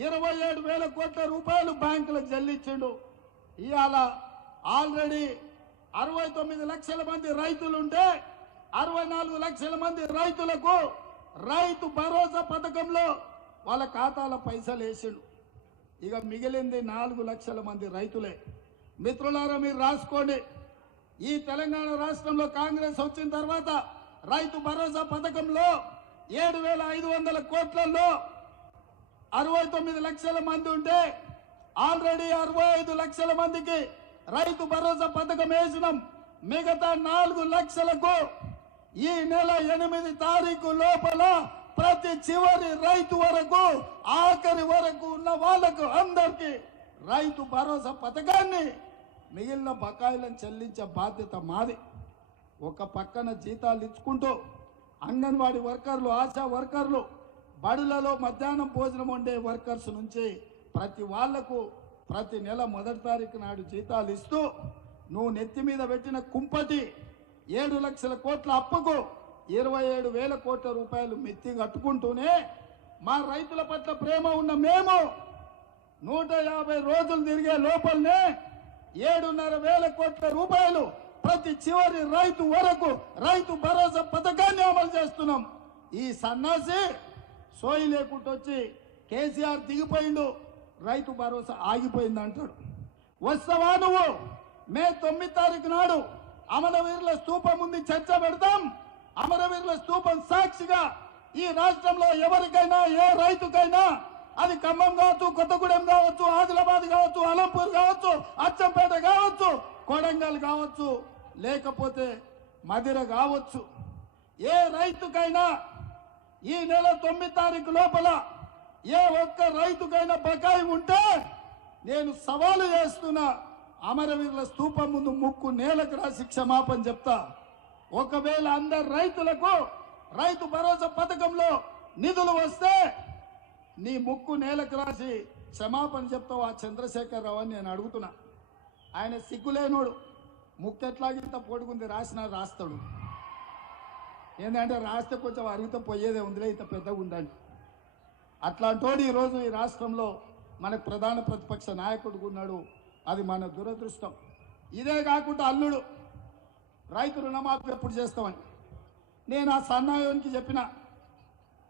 27,000 కోట్ల రూపాయలు బ్యాంకులకు చెల్లించిండు. ఇవాళ ఆల్రెడీ 69 లక్షల మంది రైతులుంటే 64 లక్షల మంది రైతులకు రైతు భరోసా పథకంలో వాళ్ళ ఖాతాల పైసలు వేసిండు. ఇక మిగిలింది 4 లక్షల మంది రైతులే. మిత్రులారా, మీరు రాసుకోండి. ఈ తెలంగాణ రాష్ట్రంలో కాంగ్రెస్ వచ్చిన తర్వాత రైతు భరోసా పథకంలో 7,500 కోట్లలో 69 లక్షల మంది ఉంటే ఆల్రెడీ 65 లక్షల మందికి రైతు భరోసా పథకం వేసినాం. మిగతా 4 లక్షలకు ఈ నెల 8 తారీఖు లోపల ప్రతి చివరి రైతు వరకు ఆఖరి వరకు ఉన్న వాళ్ళకు అందరికీ రైతు భరోసా పథకాన్ని మిగిలిన బకాయిలను చెల్లించే బాధ్యత మాది. ఒక పక్కన జీతాలు ఇచ్చుకుంటూ అంగన్వాడీ వర్కర్లు, ఆశా వర్కర్లు, బడులలో మధ్యాహ్నం భోజనం వండే వర్కర్స్ నుంచి ప్రతి వాళ్లకు ప్రతి నెల 1వ తారీఖు నాడు జీతాలు ఇస్తూ నువ్వు నెత్తి మీద పెట్టిన కుంపటి 7 లక్షల కోట్ల అప్పుకు 27,000 కోట్ల రూపాయలు మెత్తి కట్టుకుంటూనే మా రైతుల పట్ల ప్రేమ ఉన్న మేము 150 రోజులు తిరిగే లోపలనే 7,500 కోట్ల రూపాయలు ప్రతి చివరి రైతు వరకు రైతు భరోసా పథకాన్ని అమలు చేస్తున్నాం. ఈ సన్నాసి సోయి లేకుండా వచ్చి కేసీఆర్ దిగిపోయిండు, రైతు భరోసా ఆగిపోయింది అంటాడు. వస్తావా నువ్వు? మే 9 తారీఖు నాడు అమరవీరుల స్తూపం ముందు చర్చ పెడతాం. అమరవీరుల స్తూపం సాక్షిగా ఈ రాష్ట్రంలో ఎవరికైనా ఏ రైతుకైనా, అది ఖమ్మం కావచ్చు, కొత్తగూడెం కావచ్చు, ఆదిలాబాద్ కావచ్చు, అలంపూర్ కావచ్చు, అచ్చంపేట కావచ్చు, కొడంగల్ కావచ్చు, లేకపోతే మదిర కావచ్చు, ఏ రైతుకైనా ఈ నెల 9 తారీఖు లోపల ఏ ఒక్క రైతుకైనా బకాయి ఉంటే నేను సవాలు చేస్తున్నా, అమరవీరుల స్తూపం ముందు ముక్కు నేలకు రాసి క్షమాపణ చెప్తా. ఒకవేళ అందరు రైతులకు రైతు భరోసా పథకంలో నిధులు వస్తే నీ ముక్కు నేలకు రాసి క్షమాపణ చెప్తావు ఆ చంద్రశేఖరరావు అని నేను అడుగుతున్నా. ఆయన సిగ్గులేనోడు, ముక్కు ఎట్లాగింత పొడుగుంది, రాస్తాడు. ఏంటంటే రాస్తే కొంచెం అరిగితే పోయేదే ఉందిలే, ఇంత పెద్దగా ఉందండి. అట్లాంటోడు ఈరోజు ఈ రాష్ట్రంలో మనకు ప్రధాన ప్రతిపక్ష నాయకుడు ఉన్నాడు. అది మన దురదృష్టం. ఇదే కాకుండా అల్లుడు రైతు రుణమాఫీ ఎప్పుడు చేస్తామని నేను ఆ సన్నాయోనికి చెప్పిన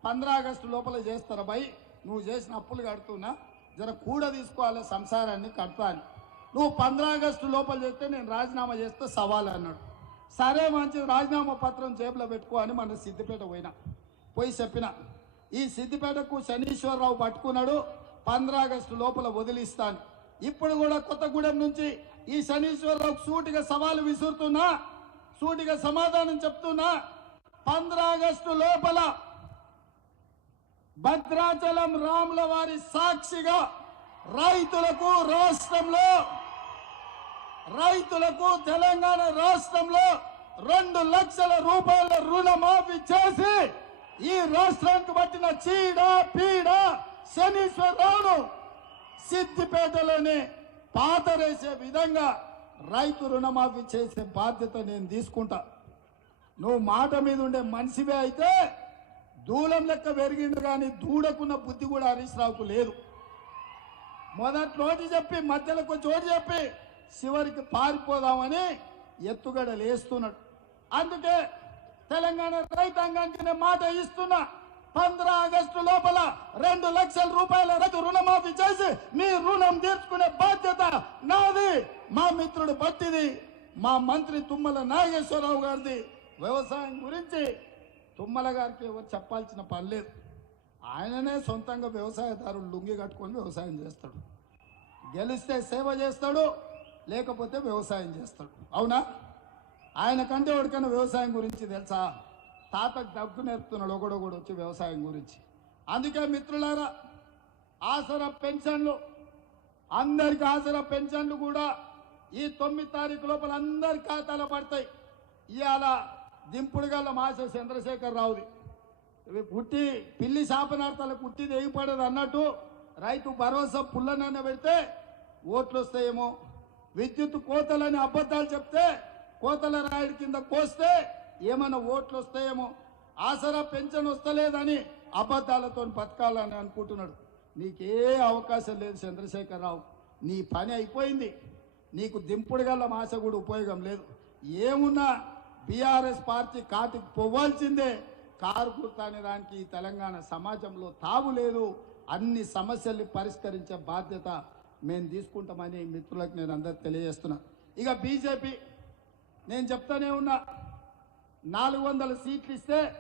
15 ఆగస్టు లోపల చేస్తారా భయ్, నువ్వు చేసిన అప్పులు కడుతున్నా, జర కూడా తీసుకోవాలి సంసారాన్ని కడతా అని. నువ్వు 15 ఆగస్టు లోపల చేస్తే నేను రాజీనామా చేస్తే సవాల్ అన్నాడు. సరే మంచిది, రాజీనామా పత్రం జేబులో పెట్టుకో అని మన సిద్దిపేట పోయి చెప్పిన. ఈ సిద్దిపేటకు శనీశ్వరరావు పట్టుకున్నాడు, 15 ఆగస్టు లోపల వదిలిస్తాను. ఇప్పుడు కూడా కొత్తగూడెం నుంచి ఈ శనీశ్వరరావు సూటిగా సవాలు విసురుతున్నా, సూటిగా సమాధానం చెప్తున్నా, 15 ఆగస్టు లోపల భద్రాచలం రాముల వారి సాక్షిగా రైతులకు రాష్ట్రంలో, రైతులకు తెలంగాణ రాష్ట్రంలో 2 లక్షల రూపాయల రుణమాఫీ చేసి ఈ రాష్ట్రానికి పట్టిన చీడ పీడ శనీశ్వరరావును సిద్దిపేటలోనే పాతరేసే విధంగా రైతు రుణమాఫీ చేసే బాధ్యత నేను తీసుకుంటా. నువ్వు మాట మీద ఉండే మనిషివే అయితే దూలం లెక్క పెరిగిండు, కానీ దూడకున్న బుద్ధి కూడా హరీష్ రావుకు లేదు. మొదట్లోటి చెప్పి మధ్యలో చోటు చెప్పి చివరికి పారిపోదామని ఎత్తుగడలు వేస్తున్నాడు. అందుకే తెలంగాణ రైతాంగానికి నేను మాట ఇస్తున్నా, 15 ఆగస్టు లోపల 2 లక్షల రూపాయల రైతు రుణమాఫీ చేసి మీ రుణం తీర్చుకునే బాధ్యత నాది, మా మిత్రుడు బట్టిది, మా మంత్రి తుమ్మల నాగేశ్వరరావు గారిది. వ్యవసాయం గురించి తుమ్మల గారికి ఎవరు చెప్పాల్సిన పని లేదు. ఆయననే సొంతంగా వ్యవసాయదారులు లుంగి కట్టుకొని వ్యవసాయం చేస్తాడు. గెలిస్తే సేవ చేస్తాడు, లేకపోతే వ్యవసాయం చేస్తాడు. అవునా? ఆయన కంటే ఎవరికైనా వ్యవసాయం గురించి తెలుసా? తాతకు దగ్గు నేర్పుతున్నాడు ఒకడొకడు వచ్చి వ్యవసాయం గురించి. అందుకే మిత్రులారా, ఆసరా పెన్షన్లు, అందరికి ఆసరా పెన్షన్లు కూడా ఈ 9 తారీఖు లోపల అందరి ఖాతాలో పడతాయి. ఇవాళ దింపుడుగల్ల మాస చంద్రశేఖరరావుది పుట్టి పిల్లి శాపనార్థాలకు పుట్టి తెగిపడదు అన్నట్టు రైతు భరోసా పుల్లనన్న పెడితే ఓట్లు వస్తాయేమో, విద్యుత్ కోతలని అబద్ధాలు చెప్తే కోతల రాయుడి కింద కోస్తే ఏమైనా ఓట్లు వస్తాయేమో, ఆసరా పెన్షన్ వస్తలేదని అబద్ధాలతో బతకాలని అనుకుంటున్నాడు. నీకే అవకాశం లేదు చంద్రశేఖరరావు. నీ పని అయిపోయింది. నీకు దింపుడు గల్ల మాస కూడా ఉపయోగం లేదు. ఏమున్నా బీఆర్ఎస్ పార్టీ కాటికి పోవాల్సిందే. కారు గుర్తు అనే దానికి ఈ తెలంగాణ సమాజంలో తావు లేదు. అన్ని సమస్యల్ని పరిష్కరించే బాధ్యత మేము తీసుకుంటామని మిత్రులకు నేను అందరికి తెలియజేస్తున్నా. ఇక బీజేపీ నేను చెప్తానే ఉన్నా, 400 సీట్లు ఇస్తే